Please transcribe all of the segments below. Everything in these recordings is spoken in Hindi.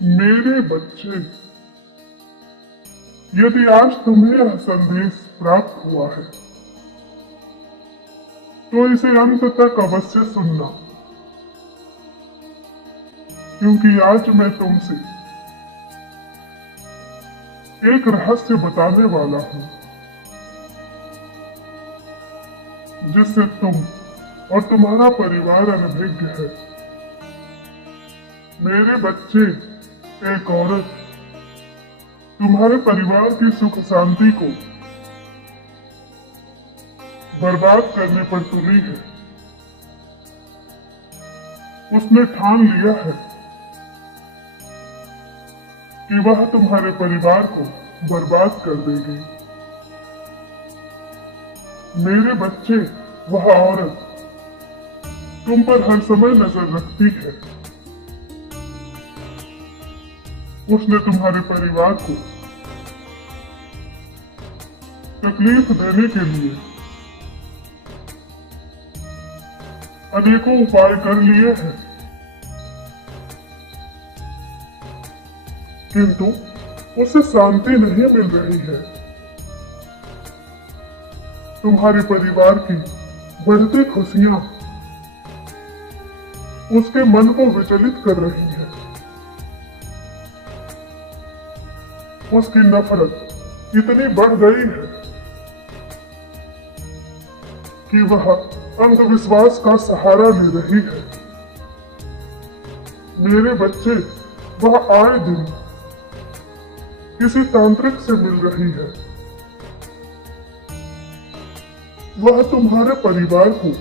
मेरे बच्चे, यदि आज तुम्हें यह संदेश प्राप्त हुआ है तो इसे अंत तक अवश्य सुनना, क्योंकि आज मैं तुमसे एक रहस्य बताने वाला हूं जिससे तुम और तुम्हारा परिवार अनभिज्ञ है। मेरे बच्चे, एक औरत तुम्हारे परिवार की सुख शांति को बर्बाद करने पर तुली है। उसने ठान लिया है कि वह तुम्हारे परिवार को बर्बाद कर देगी। मेरे बच्चे, वह औरत तुम पर हर समय नजर रखती है। उसने तुम्हारे परिवार को तकलीफ देने के लिए अनेकों उपाय कर लिए हैं, किंतु उसे शांति नहीं मिल रही है। तुम्हारे परिवार की बढ़ती खुशियां उसके मन को विचलित कर रही है। उसकी नफरत इतनी बढ़ गई है कि वह अंधविश्वास का सहारा ले रही है। मेरे बच्चे, वह आए दिन किसी तांत्रिक से मिल रही है। वह तुम्हारे परिवार को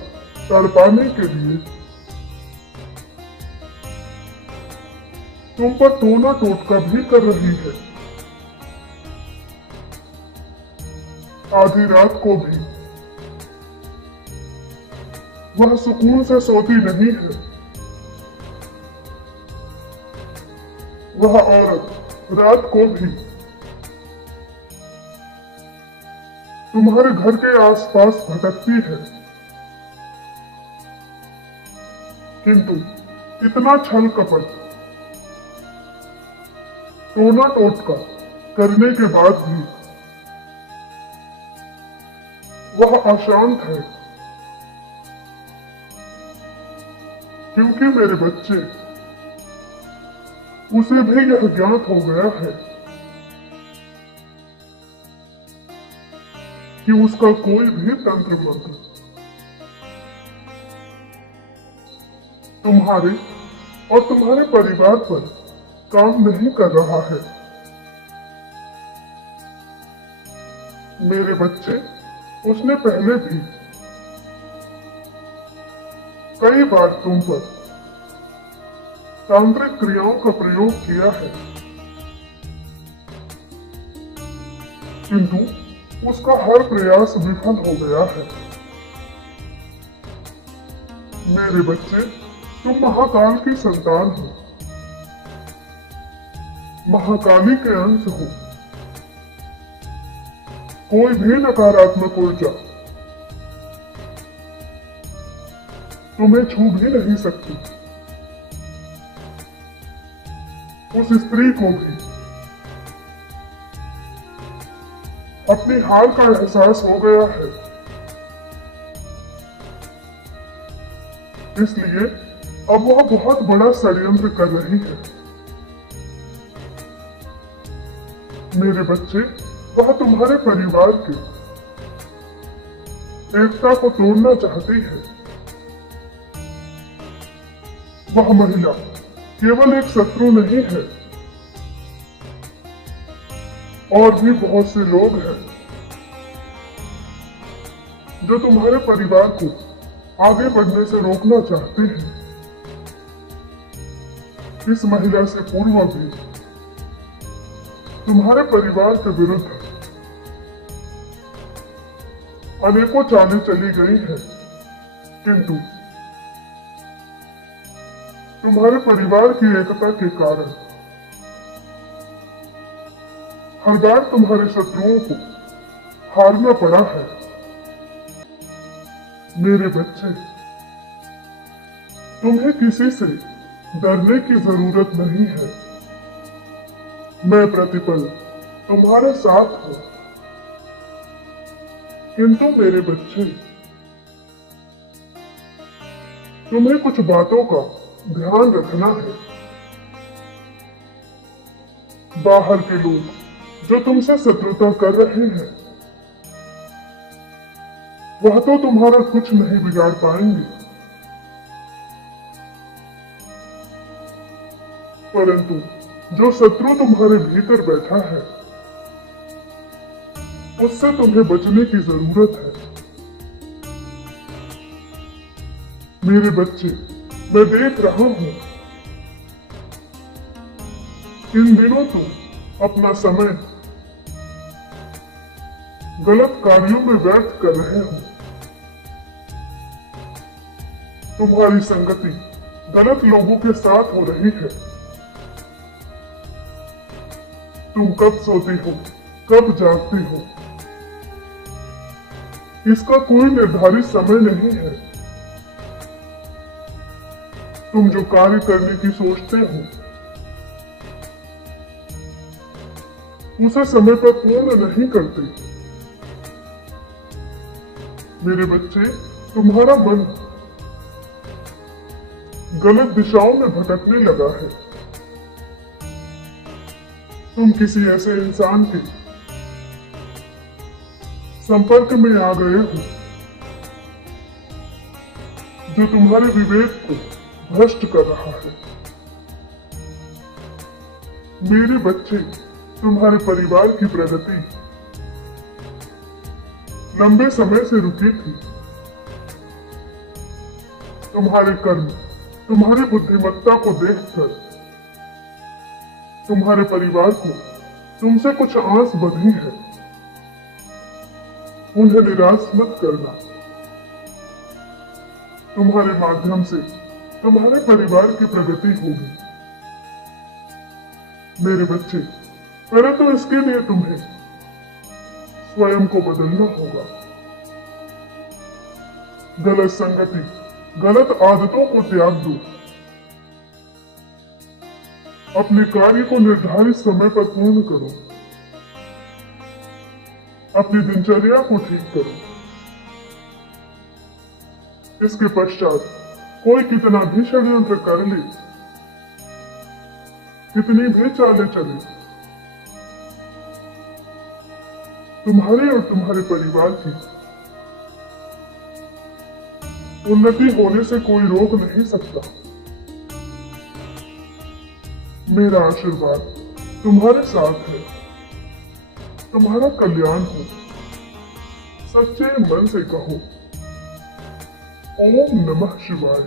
तड़पाने के लिए तुम पर टोना टोटका भी कर रही है। आधी रात को भी वह सुकून से सोती नहीं है। वह औरत रात को भी तुम्हारे घर के आसपास भटकती है, किंतु इतना छल कपट, टोना टोटका करने के बाद भी वह अशांत है, क्योंकि मेरे बच्चे, उसे भी यह ज्ञात हो गया है कि उसका कोई भी तंत्र मंत्र तुम्हारे और तुम्हारे परिवार पर काम नहीं कर रहा है। मेरे बच्चे, उसने पहले भी कई बार तुम पर तांत्रिक क्रियाओं का प्रयोग किया है, किंतु उसका हर प्रयास विफल हो गया है। मेरे बच्चे, तुम महाकाल की संतान हो, महाकाली के अंश हो। कोई भी नकारात्मक ऊर्जा तुम्हें छू भी नहीं सकती। उस स्त्री को भी अपनी हार का एहसास हो गया है, इसलिए अब वह बहुत बड़ा षड्यंत्र कर रही है। मेरे बच्चे, वह तुम्हारे परिवार की एकता को तोड़ना चाहती है। वह महिला केवल एक शत्रु नहीं है, और भी बहुत से लोग हैं जो तुम्हारे परिवार को आगे बढ़ने से रोकना चाहते हैं। इस महिला से पूर्व भी तुम्हारे परिवार के विरुद्ध अनेकों चालें चली गई हैं, किंतु तुम्हारे परिवार की एकता के कारण हर बार तुम्हारे शत्रुओं को हारना पड़ा है। मेरे बच्चे, तुम्हें किसी से डरने की जरूरत नहीं है। मैं प्रतिपल तुम्हारे साथ हूं। किंतु मेरे बच्चे, तुम्हें कुछ बातों का ध्यान रखना है। बाहर के लोग जो तुमसे शत्रुता कर रहे हैं, वह तो तुम्हारा कुछ नहीं बिगाड़ पाएंगे, परंतु जो शत्रु तुम्हारे भीतर बैठा है, उससे तुम्हें बचने की जरूरत है। मेरे बच्चे, मैं देख रहा हूं, इन दिनों तुम अपना समय गलत कार्यों में व्यर्थ कर रहे हो। तुम्हारी संगति गलत लोगों के साथ हो रही है। तुम कब सोते हो, कब जागते हो, इसका कोई निर्धारित समय नहीं है। तुम जो कार्य करने की सोचते हो, उसे समय पर पूर्ण नहीं करते। मेरे बच्चे, तुम्हारा मन गलत दिशाओं में भटकने लगा है। तुम किसी ऐसे इंसान के संपर्क में आ गए हो जो तुम्हारे विवेक को भ्रष्ट कर रहा है। मेरे बच्चे, तुम्हारे परिवार की प्रगति लंबे समय से रुकी थी। तुम्हारे कर्म, तुम्हारी बुद्धिमत्ता को देखकर तुम्हारे परिवार को तुमसे कुछ आस बंधी है। उन्हें निराश मत करना। तुम्हारे माध्यम से तुम्हारे परिवार की प्रगति होगी। मेरे बच्चे, परंतु इसके लिए तुम्हें स्वयं को बदलना होगा। गलत संगति, गलत आदतों को त्याग दो। अपने कार्य को निर्धारित समय पर पूर्ण करो। अपनी दिनचर्या को ठीक करो। इसके पश्चात कोई कितना भी षड्यंत्र कर ले, कितनी भी चालें चले, तुम्हारे और तुम्हारे परिवार की उन्नति होने से कोई रोक नहीं सकता। मेरा आशीर्वाद तुम्हारे साथ है। तुम्हारा कल्याण हो। सच्चे मन से कहो, ओम नमः शिवाय।